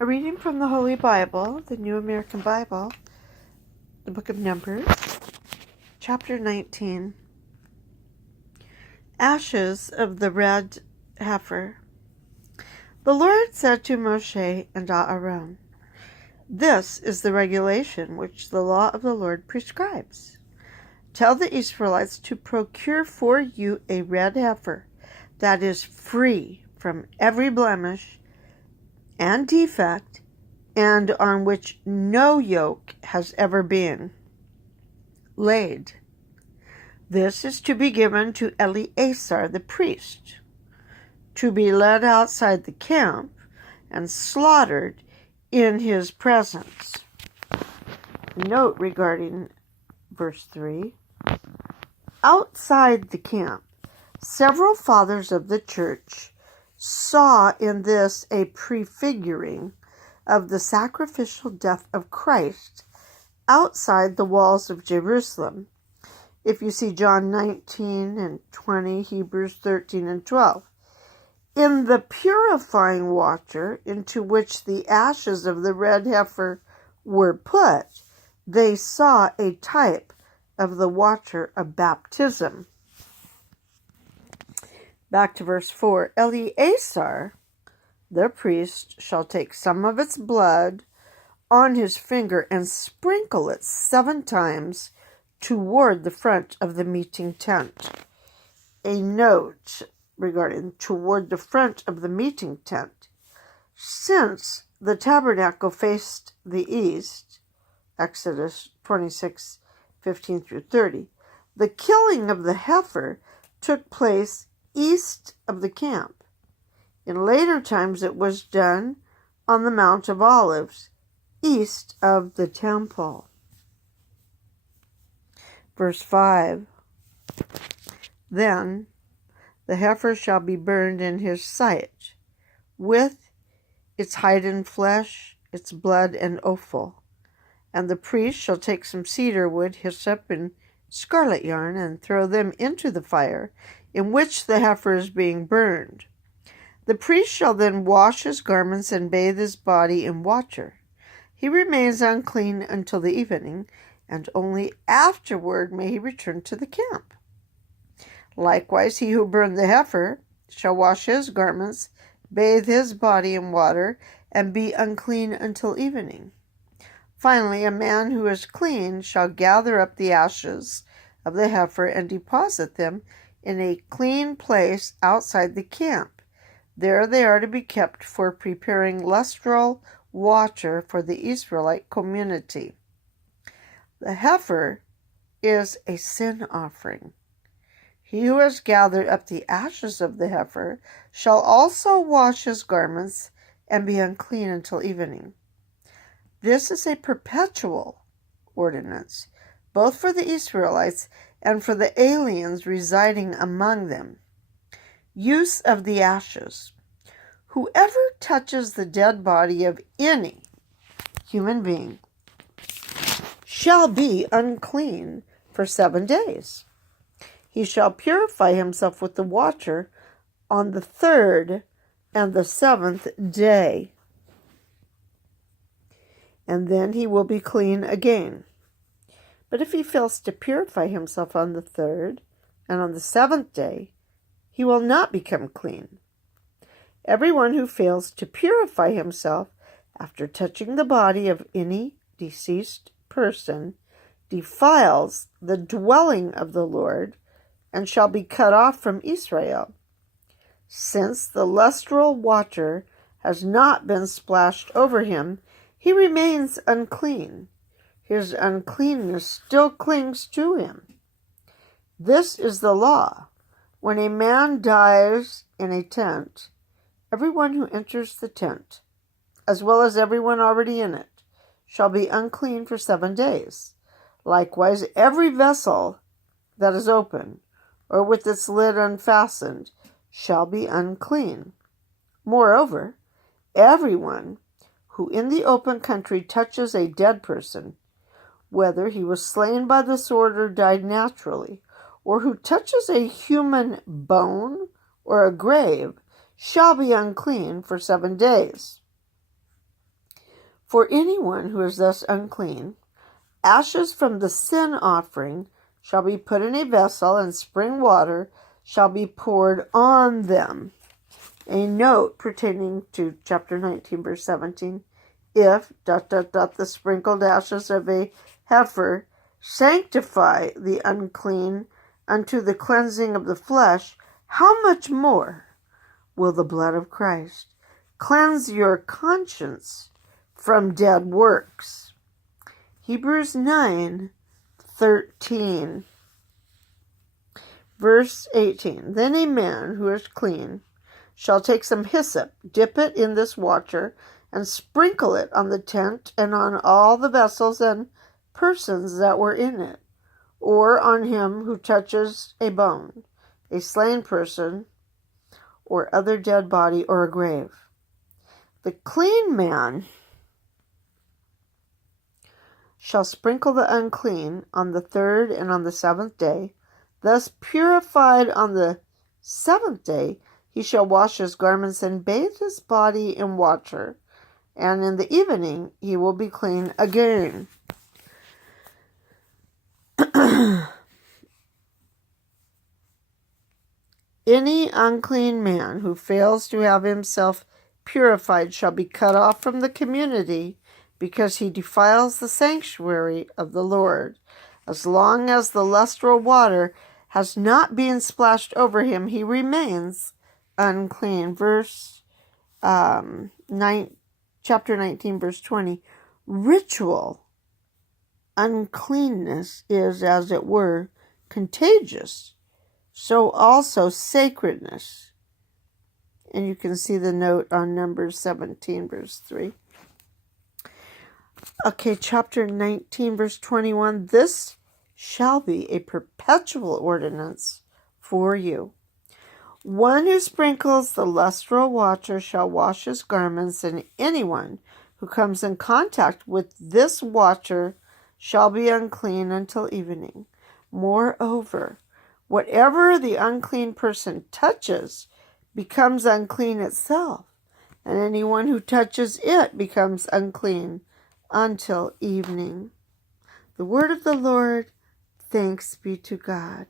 A reading from the Holy Bible, the New American Bible, the book of Numbers, chapter 19. Ashes of the red heifer. The Lord said to Moshe and Aaron, "This is the regulation which the law of the Lord prescribes. Tell the Israelites to procure for you a red heifer that is free from every blemish and defect, and on which no yoke has ever been laid. This is to be given to Eleazar the priest, to be led outside the camp and slaughtered in his presence." Note regarding verse 3. Outside the camp, several fathers of the church saw in this a prefiguring of the sacrificial death of Christ outside the walls of Jerusalem. If you see John 19 and 20, Hebrews 13 and 12. In the purifying water into which the ashes of the red heifer were put, they saw a type of the water of baptism. Back to verse 4. Eleazar, the priest, shall take some of its blood on his finger and sprinkle it 7 times toward the front of the meeting tent. A note regarding toward the front of the meeting tent. Since the tabernacle faced the east, Exodus 26:15 through 30, the killing of the heifer took place east of the camp. In later times it was done on the Mount of Olives, east of the temple. Verse 5. Then the heifer shall be burned in his sight, with its hide and flesh, its blood and offal. And the priest shall take some cedar wood, hyssop, and scarlet yarn, and throw them into the fire in which the heifer is being burned. The priest shall then wash his garments and bathe his body in water. He remains unclean until the evening, and only afterward may he return to the camp. Likewise, he who burned the heifer shall wash his garments, bathe his body in water, and be unclean until evening. Finally, a man who is clean shall gather up the ashes of the heifer and deposit them in a clean place outside the camp. There they are to be kept for preparing lustral water for the Israelite community. The heifer is a sin offering. He who has gathered up the ashes of the heifer shall also wash his garments and be unclean until evening. This is a perpetual ordinance, both for the Israelites and for the aliens residing among them. Use of the ashes. Whoever touches the dead body of any human being shall be unclean for 7 days. He shall purify himself with the water on the 3rd and the 7th day, and then he will be clean again. But if he fails to purify himself on the 3rd and on the 7th day, he will not become clean. Everyone who fails to purify himself after touching the body of any deceased person defiles the dwelling of the Lord and shall be cut off from Israel. Since the lustral water has not been splashed over him, he remains unclean. His uncleanness still clings to him. This is the law. When a man dies in a tent, everyone who enters the tent, as well as everyone already in it, shall be unclean for 7 days. Likewise, every vessel that is open, or with its lid unfastened, shall be unclean. Moreover, everyone who in the open country touches a dead person, whether he was slain by the sword or died naturally, or who touches a human bone or a grave, shall be unclean for 7 days. For anyone who is thus unclean, ashes from the sin offering shall be put in a vessel, and spring water shall be poured on them. A note pertaining to chapter 19, verse 17. If, the sprinkled ashes of a heifer sanctify the unclean unto the cleansing of the flesh, how much more will the blood of Christ cleanse your conscience from dead works? Hebrews 9:13. Verse 18. Then a man who is clean shall take some hyssop, dip it in this water, and sprinkle it on the tent and on all the vessels and persons that were in it, or on him who touches a bone, a slain person, or other dead body, or a grave. The clean man shall sprinkle the unclean on the 3rd and on the 7th day. Thus purified on the 7th day, he shall wash his garments and bathe his body in water, and in the evening he will be clean again. Any unclean man who fails to have himself purified shall be cut off from the community, because he defiles the sanctuary of the Lord. As long as the lustral water has not been splashed over him, he remains unclean. Chapter 19, verse 20. Ritual uncleanness is, as it were, contagious. So also sacredness. And you can see the note on Numbers 17, verse 3. Okay, chapter 19, verse 21. This shall be a perpetual ordinance for you. One who sprinkles the lustral water shall wash his garments, and anyone who comes in contact with this water shall be unclean until evening. Moreover, whatever the unclean person touches becomes unclean itself, and anyone who touches it becomes unclean until evening. The word of the Lord. Thanks be to God.